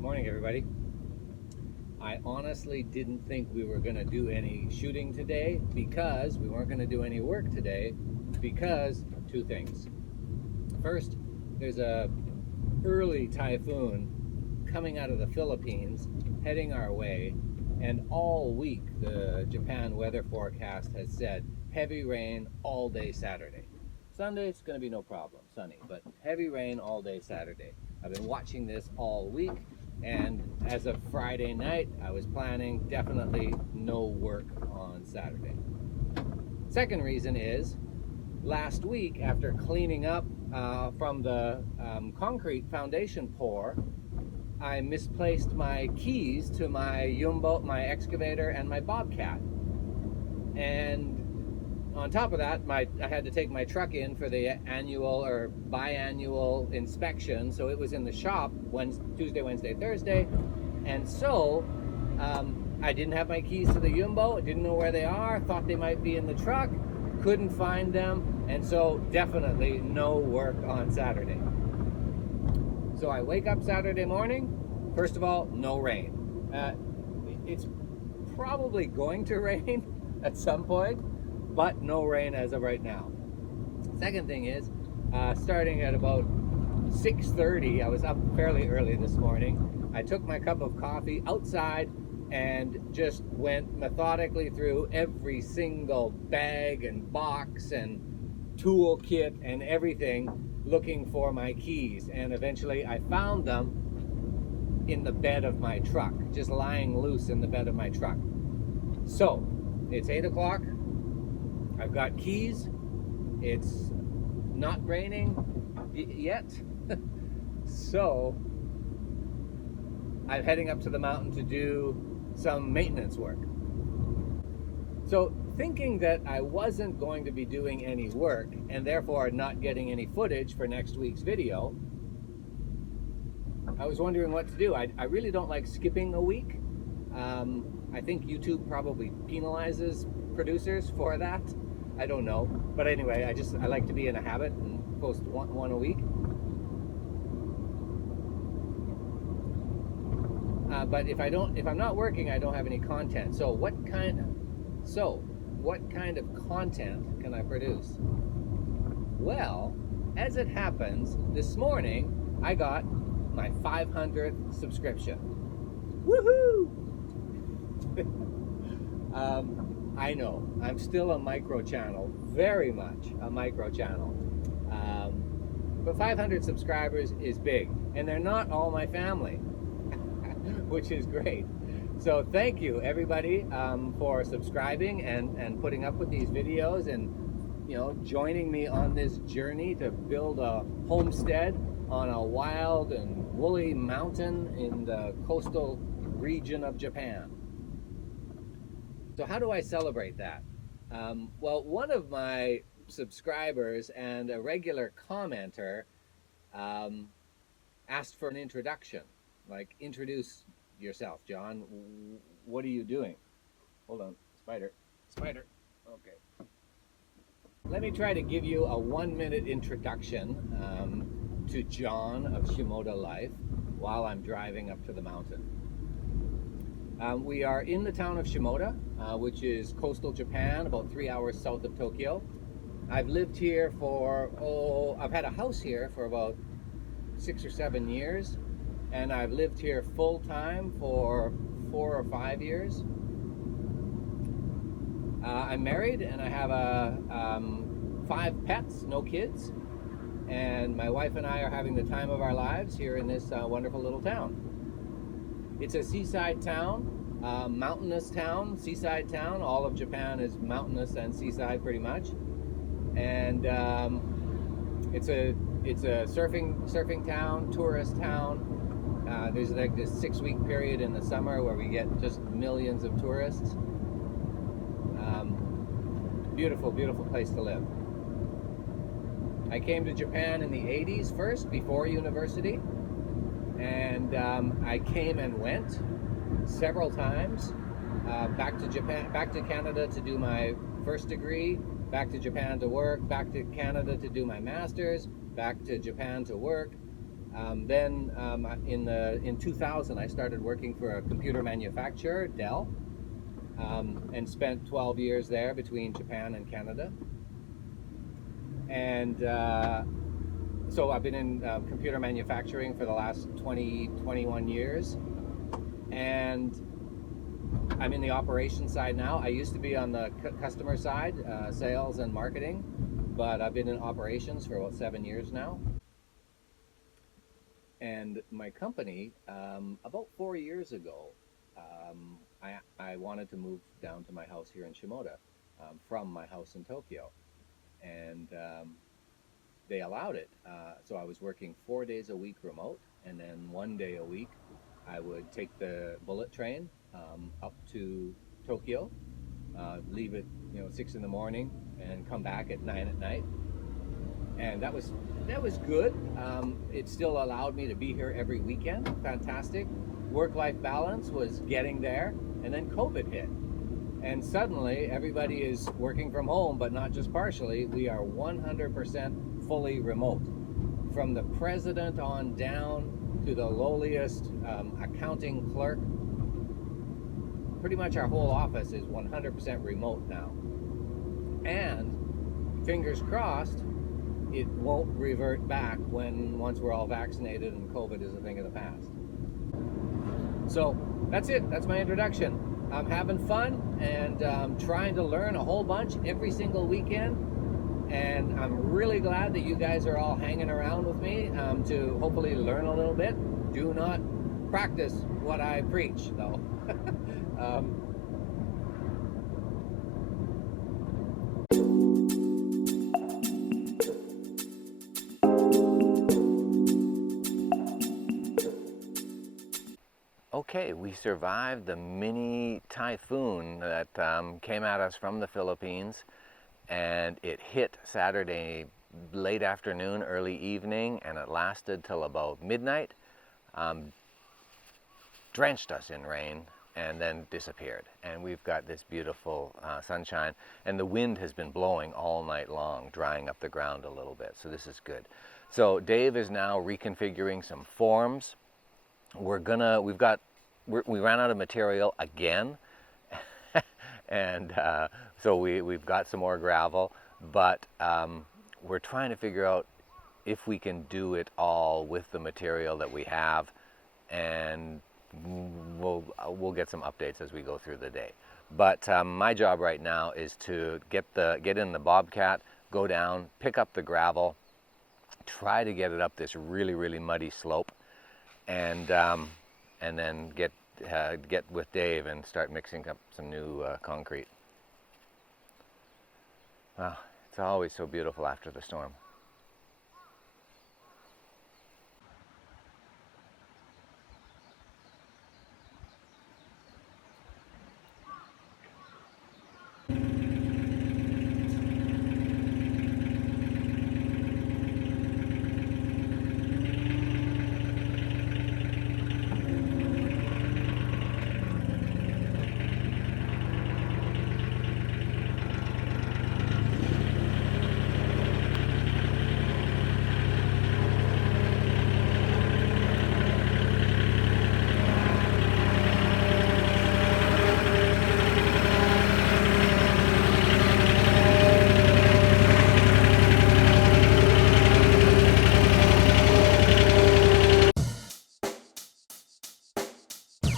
Morning, everybody. I honestly didn't think we were going to do any shooting today because we weren't going to do any work today because two things. First, there's a early typhoon coming out of the Philippines heading our way, and all week the Japan weather forecast has said heavy rain all day Saturday. Sunday it's going to be no problem, sunny, but heavy rain all day Saturday. I've been watching this all week, and as of Friday night I was planning definitely no work on Saturday. Second reason is last week, after cleaning up from the concrete foundation pour, I misplaced my keys to my Jumbo, my excavator, and my Bobcat. And on top of that, I had to take my truck in for the annual or biannual inspection. So it was in the shop Tuesday, Wednesday, Thursday. And so I didn't have my keys to the Jumbo. I didn't know where they are. Thought they might be in the truck. Couldn't find them. And so definitely no work on Saturday. So I wake up Saturday morning. First of all, no rain. It's probably going to rain at some point, but no rain as of right now. Second thing is, starting at about 6:30, I was up fairly early this morning. I took my cup of coffee outside and just went methodically through every single bag and box and toolkit and everything, looking for my keys, and eventually I found them in the bed of my truck, just lying loose in the bed of my truck. So it's 8 o'clock. I've got keys. It's not raining yet. So I'm heading up to the mountain to do some maintenance work. So thinking that I wasn't going to be doing any work and therefore not getting any footage for next week's video, I was wondering what to do. I really don't like skipping a week. I think YouTube probably penalizes producers for that. I don't know. But anyway, I like to be in a habit and post one a week. But if I'm not working, I don't have any content. So what kind of content can I produce? Well, as it happens, this morning I got my 500th subscription. Woohoo! I know, I'm still a micro channel, very much a micro channel. But 500 subscribers is big, and they're not all my family, which is great. So thank you everybody for subscribing and putting up with these videos, and joining me on this journey to build a homestead on a wild and woolly mountain in the coastal region of Japan. So how do I celebrate that? Well, one of my subscribers and a regular commenter asked for an introduction. Like, introduce yourself, John. What are you doing? Hold on, spider. Okay. Let me try to give you a 1-minute introduction to John of Shimoda life while I'm driving up to the mountain. We are in the town of Shimoda, which is coastal Japan, about 3 hours south of Tokyo. I've lived here I've had a house here for about 6 or 7 years, and I've lived here full time for 4 or 5 years. I'm married and I have 5 pets, no kids, and my wife and I are having the time of our lives here in this wonderful little town. It's a seaside town, mountainous town, seaside town. All of Japan is mountainous and seaside pretty much, and it's a surfing town, tourist town. There's like this 6-week period in the summer where we get just millions of tourists. Beautiful, beautiful place to live. I came to Japan in the 80s first, before university, and I came and went several times, back to Canada to do my first degree, back to Japan to work, back to Canada to do my master's, back to Japan to work. Then in 2000, I started working for a computer manufacturer, Dell, and spent 12 years there between Japan and Canada. And so I've been in computer manufacturing for the last 21 years. And I'm in the operations side now. I used to be on the customer side, sales and marketing, but I've been in operations for about 7 years now. And my company, about 4 years ago, I wanted to move down to my house here in Shimoda from my house in Tokyo. And they allowed it. So I was working 4 days a week remote, and then 1 day a week I would take the bullet train up to Tokyo, leave at 6 in the morning, and come back at 9 at night. And that was good. It still allowed me to be here every weekend. Fantastic. Work-life balance was getting there, and then COVID hit. And suddenly everybody is working from home, but not just partially. We are 100% fully remote. From the president on down to the lowliest accounting clerk, pretty much our whole office is 100% remote now. And fingers crossed, it won't revert back once we're all vaccinated and COVID is a thing of the past. So that's it. That's my introduction. I'm having fun and trying to learn a whole bunch every single weekend. And I'm really glad that you guys are all hanging around with me to hopefully learn a little bit. Do not practice what I preach, though. Okay, we survived the mini typhoon that came at us from the Philippines, and it hit Saturday late afternoon, early evening, and it lasted till about midnight, drenched us in rain, and then disappeared. And we've got this beautiful sunshine, and the wind has been blowing all night long, drying up the ground a little bit, so this is good. So Dave is now reconfiguring some forms. We ran out of material again, and so we've got some more gravel, but we're trying to figure out if we can do it all with the material that we have, and we'll get some updates as we go through the day. But my job right now is to get in the Bobcat, go down, pick up the gravel, try to get it up this really, really muddy slope, and then get with Dave and start mixing up some new concrete. Wow, it's always so beautiful after the storm.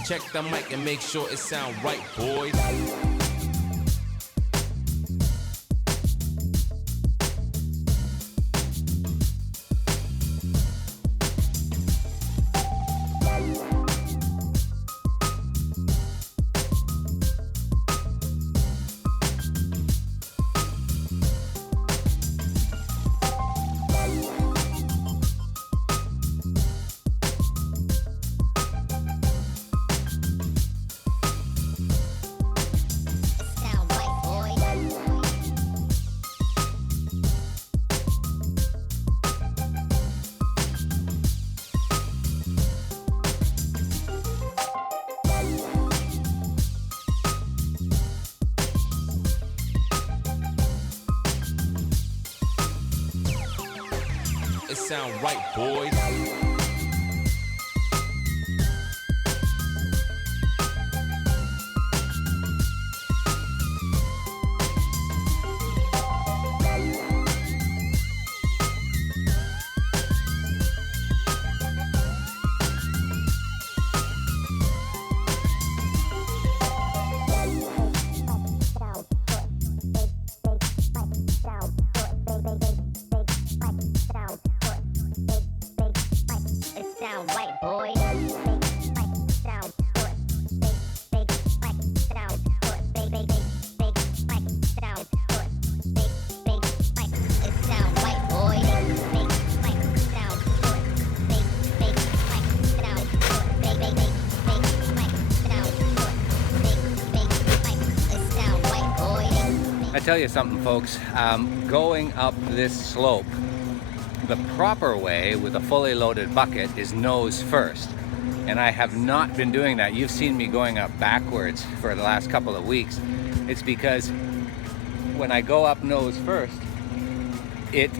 Check the mic and make sure it sound right, boys. It sound right, boys. white boy. Sit down, do it. Big, whack, sit down, do it. Big, whack, sit down, do it. Big, whack, sit down, white boy. Big, whack, sit down, do it. Big, whack, sit down, do it. Big, whack, sit down, do it. Big, whack, sit down, white boy. I tell you something, folks, going up this slope, the proper way with a fully loaded bucket is nose first. And I have not been doing that. You've seen me going up backwards for the last couple of weeks. It's because when I go up nose first, it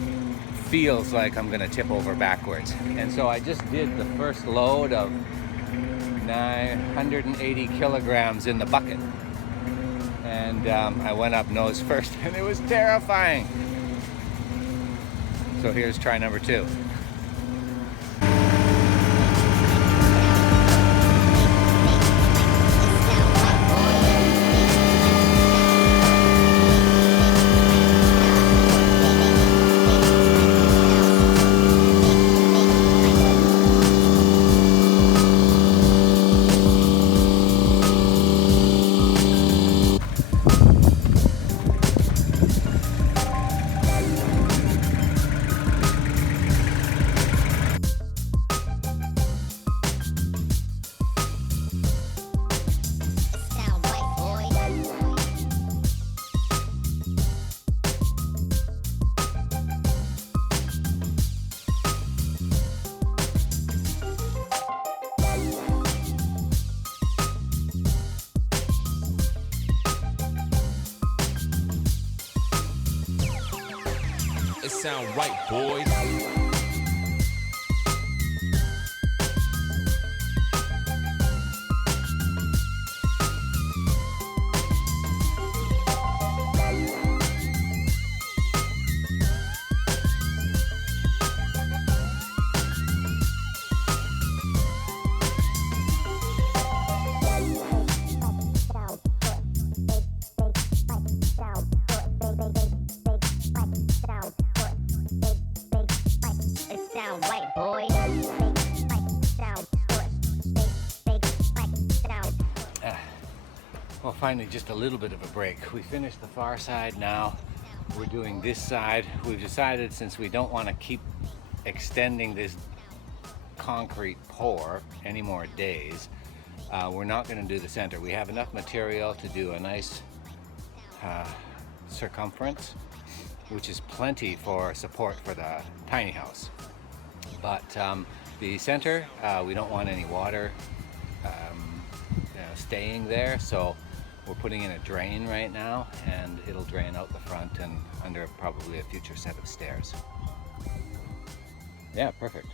feels like I'm gonna tip over backwards. And so I just did the first load of 980 kilograms in the bucket. And I went up nose first and it was terrifying. So here's try number 2. It sound right, boys. Well, finally, just a little bit of a break. We finished the far side now. We're doing this side. We've decided, since we don't want to keep extending this concrete pour any more days, we're not going to do the center. We have enough material to do a nice circumference, which is plenty for support for the tiny house. But the center, we don't want any water staying there, so we're putting in a drain right now, and it'll drain out the front and under probably a future set of stairs. Yeah, perfect.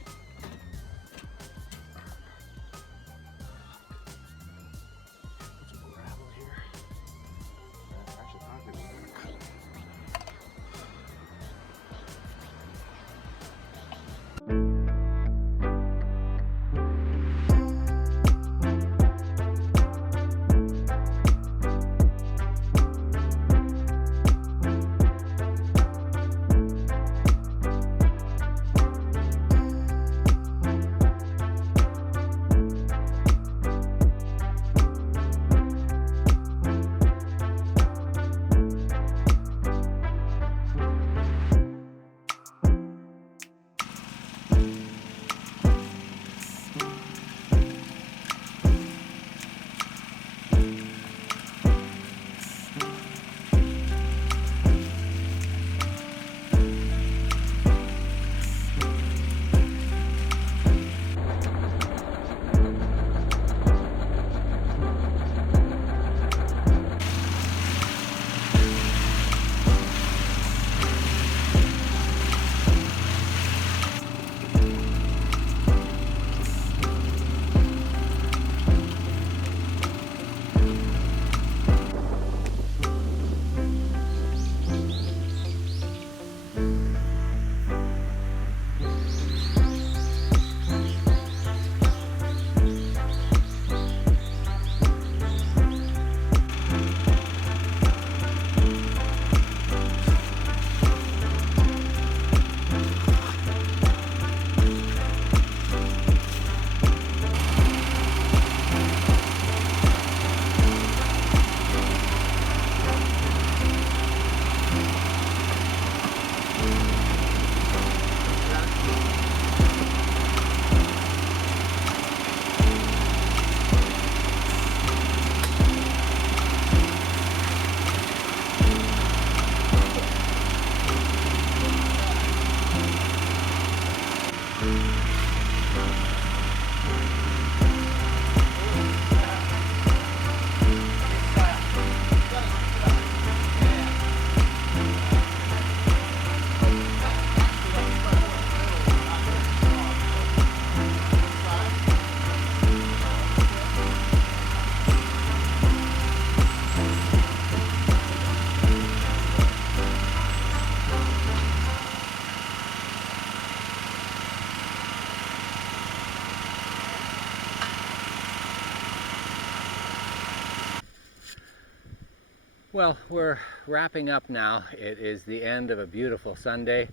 Well, we're wrapping up now. It is the end of a beautiful Sunday.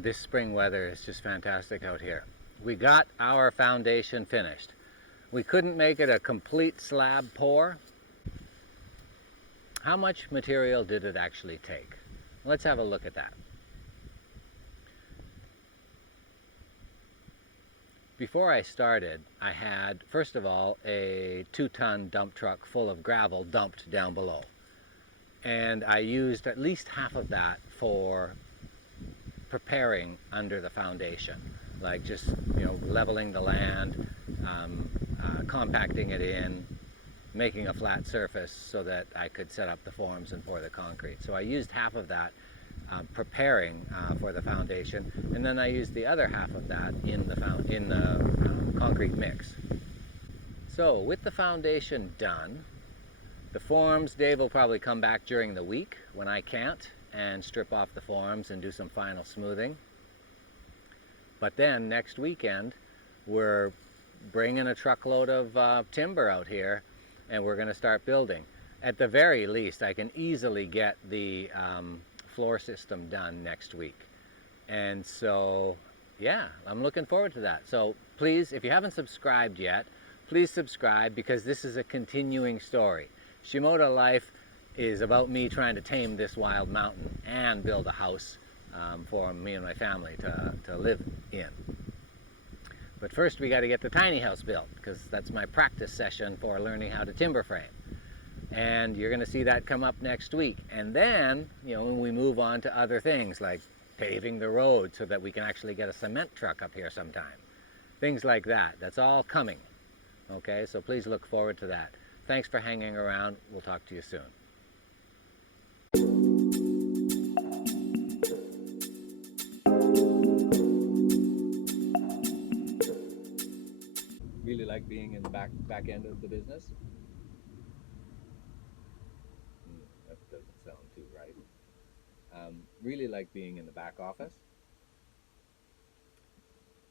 This spring weather is just fantastic out here. We got our foundation finished. We couldn't make it a complete slab pour. How much material did it actually take? Let's have a look at that. Before I started, I had, first of all, a 2-ton dump truck full of gravel dumped down below. And I used at least half of that for preparing under the foundation, like just, leveling the land, compacting it in, making a flat surface so that I could set up the forms and pour the concrete. So I used half of that preparing for the foundation, and then I used the other half of that in the concrete mix. So with the foundation done, the forms, Dave will probably come back during the week when I can't and strip off the forms and do some final smoothing. But then next weekend, we're bringing a truckload of timber out here, and we're going to start building. At the very least, I can easily get the floor system done next week. And so, yeah, I'm looking forward to that. So please, if you haven't subscribed yet, please subscribe, because this is a continuing story. Shimoda Life is about me trying to tame this wild mountain and build a house for me and my family to live in. But first we got to get the tiny house built, because that's my practice session for learning how to timber frame. And you're going to see that come up next week. And then, when we move on to other things like paving the road so that we can actually get a cement truck up here sometime. Things like that. That's all coming. Okay, so please look forward to that. Thanks for hanging around. We'll talk to you soon. Really like being in the back end of the business. That doesn't sound too right. Really like being in the back office.